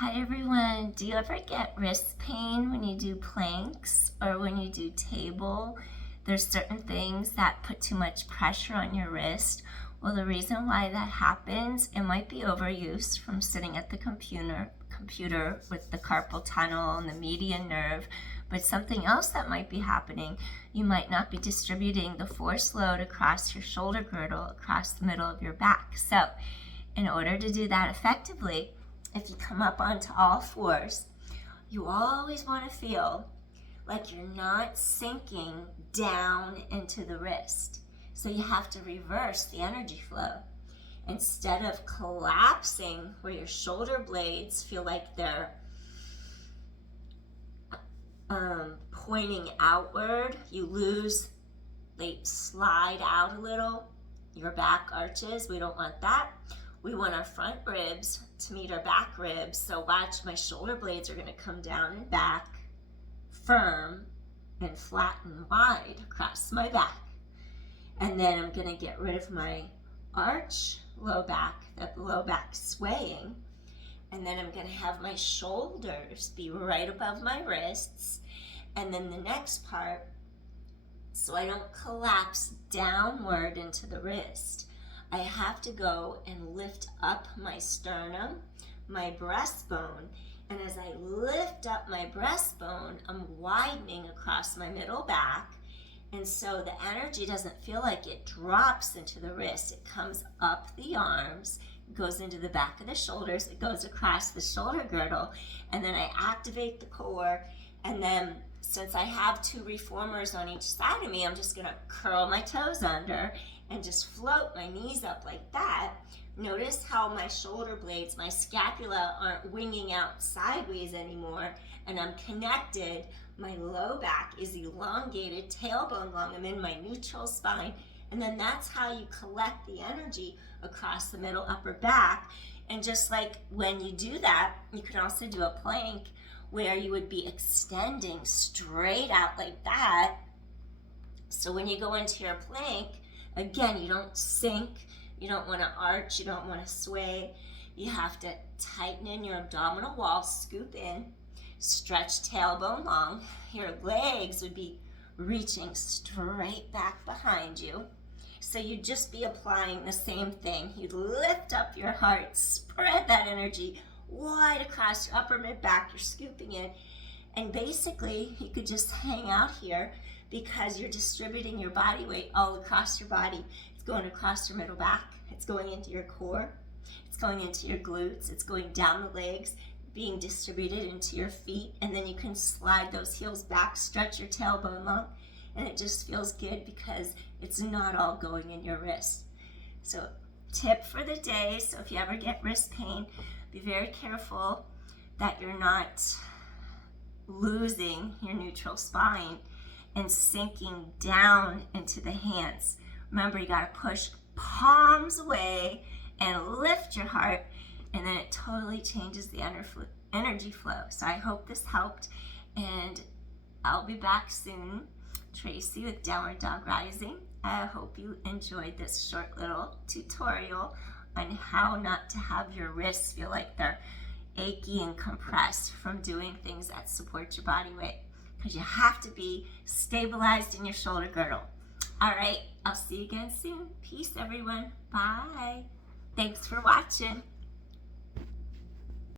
Hi everyone, do you ever get wrist pain when you do planks or when you do table? There's certain things that put too much pressure on your wrist. Well, the reason why that happens, it might be overuse from sitting at the computer with the carpal tunnel and the median nerve, but something else that might be happening, you might not be distributing the force load across your shoulder girdle, across the middle of your back. So in order to do that effectively, if you come up onto all fours, you always want to feel like you're not sinking down into the wrist. So you have to reverse the energy flow. Instead of collapsing where your shoulder blades feel like they're pointing outward, they slide out a little, your back arches. We don't want that. We want our front ribs to meet our back ribs. So watch, my shoulder blades are going to come down and back, firm and flat and wide across my back. And then I'm going to get rid of my arch low back, that low back swaying. And then I'm going to have my shoulders be right above my wrists. And then the next part, so I don't collapse downward into the wrist, I have to go and lift up my sternum, my breastbone, and as I lift up my breastbone, I'm widening across my middle back, and so the energy doesn't feel like it drops into the wrist. It comes up the arms, goes into the back of the shoulders, it goes across the shoulder girdle, and then I activate the core, and then since I have two reformers on each side of me, I'm just gonna curl my toes under and just float my knees up like that. Notice how my shoulder blades, my scapula aren't winging out sideways anymore, and I'm connected. My low back is elongated, tailbone long, I'm in my neutral spine, and then that's how you collect the energy across the middle upper back. And just like when you do that, you can also do a plank where you would be extending straight out like that. So when you go into your plank, again, you don't sink, you don't want to arch, you don't want to sway. You have to tighten in your abdominal wall, scoop in, stretch tailbone long. Your legs would be reaching straight back behind you. So you'd just be applying the same thing. You'd lift up your heart, spread that energy wide across your upper mid back, you're scooping in, and basically you could just hang out here because you're distributing your body weight all across your body. It's going across your middle back, it's going into your core, it's going into your glutes, it's going down the legs, being distributed into your feet, and then you can slide those heels back, stretch your tailbone long, and it just feels good because it's not all going in your wrist. So tip for the day, so if you ever get wrist pain, be very careful that you're not losing your neutral spine and sinking down into the hands. Remember, you got to push palms away and lift your heart, and then it totally changes the energy flow. So I hope this helped, and I'll be back soon. Tracy with Downward Dog Rising. I hope you enjoyed this short little tutorial on how not to have your wrists feel like they're achy and compressed from doing things that support your body weight, because you have to be stabilized in your shoulder girdle. All right, I'll see you again soon. Peace, everyone. Bye. Thanks for watching.